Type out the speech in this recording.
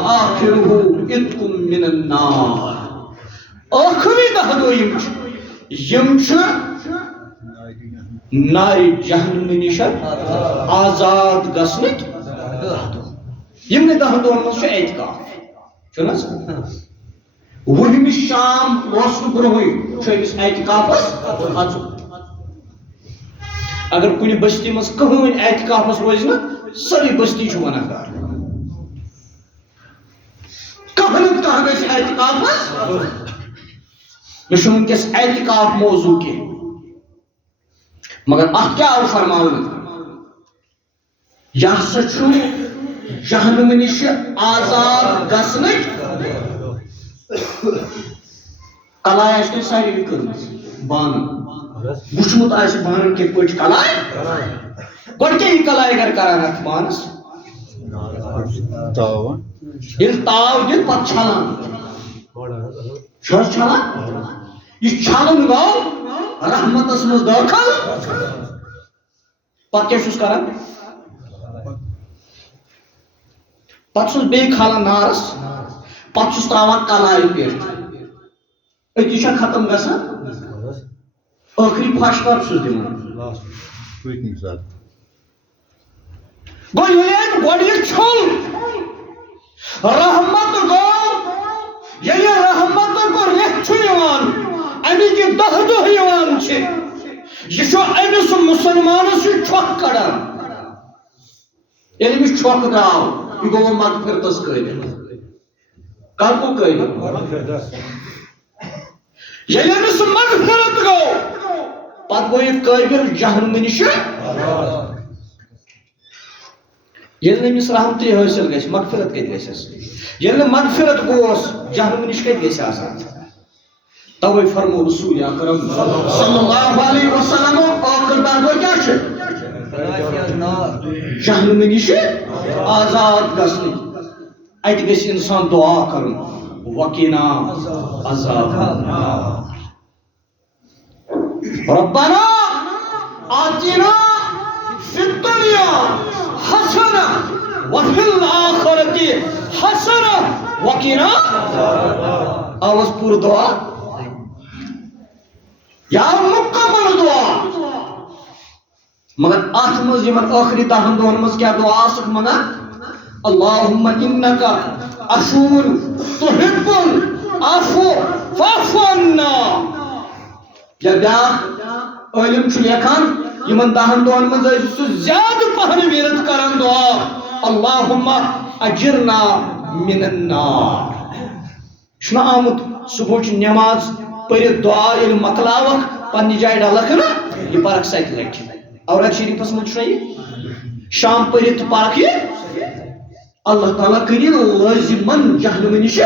وآخره اتق من النار آخری دہدو یم ناری جہنم نش آزاد گسنک یمن دہدو مز اعتکاف وہم شام برہم اعتکافس اچھو اگر کن بستی مز کہین اعتکافس روز نا ساری بستی ونان گار کہن کہاں گھس اعتکافس یہ ونکس اعتکاف موضوع کی مگر ات کیا آو فرماون یہ ہسا جہنم نش آزاد گسنک کلائی آس تم ساری کر بان وچمت آس بان کت پہ کلائی گوڑ کیا یہ کلائی گر کران ات بانس یل تاو دت پت چھلان چھلان یہ چھلن گو رحمتس مز داخل پت کیا کران پت بیٚیہِ کھالان نارس پت تراوان کلائی پیٹ اتی ختم گژھان ٲخری پھش کر دِوان گو ییٚلہِ گۄڈٕ یہِ چھوٚل رحمت گو ییٚلہِ رحمتُک رٮ۪تھ چھُ یِوان اَمِکۍ یہِ دہ دۄہ یِوان چھِ یہ چھُ أمِس مُسلمانس یہِ چھۄکھ کڑان ییٚلہِ أمِس چھۄکھ درٛاو یہ گو مغفرتس قٲبل کر کو قٲبل ییٚلہِ أمِس مغفرت گو پتہٕ گو یہ قٲبل جہنم نش ییٚلہِ نہٕ أمِس رحمتٕے حٲصِل گژھِ مغفرت کتہِ گژھٮ۪س ییٚلہِ نہٕ مغفرت گوس جہنم نش کتہِ گژھِ آسان توے فرمو رسول اکرم صلی اللہ علیہ وسلم ٲخر دہدو کیا چھُ جہنم نش آزاد گسنک ات گژھِ انسان دعا کرن وقنا عذاب النار ربنا آتنا فی الدنیا حسنہ وفی الآخرة حسنہ وقنا آواز پور دعا یا مکمل دعا مگر ات مز یمن آخری دہن دہن مز کیا دعا آسک منگان اللہم انکا عفو تحب العفو فاعف عنا یا بیاکھ عالم چھ لیکھان یمن دہن دہن مز سہ زیادہ پہن ویرت کران دعا اللہم اجرنا من النار چھنا آمت صبح نماز پرت دعا یل مکلاوک پنہ جائے ڈلک نا یہ پرک 7 لٹہ اورات شریفس مجھ شام پرت پاک اللہ تعالیٰ کرین لازمن جہنم نش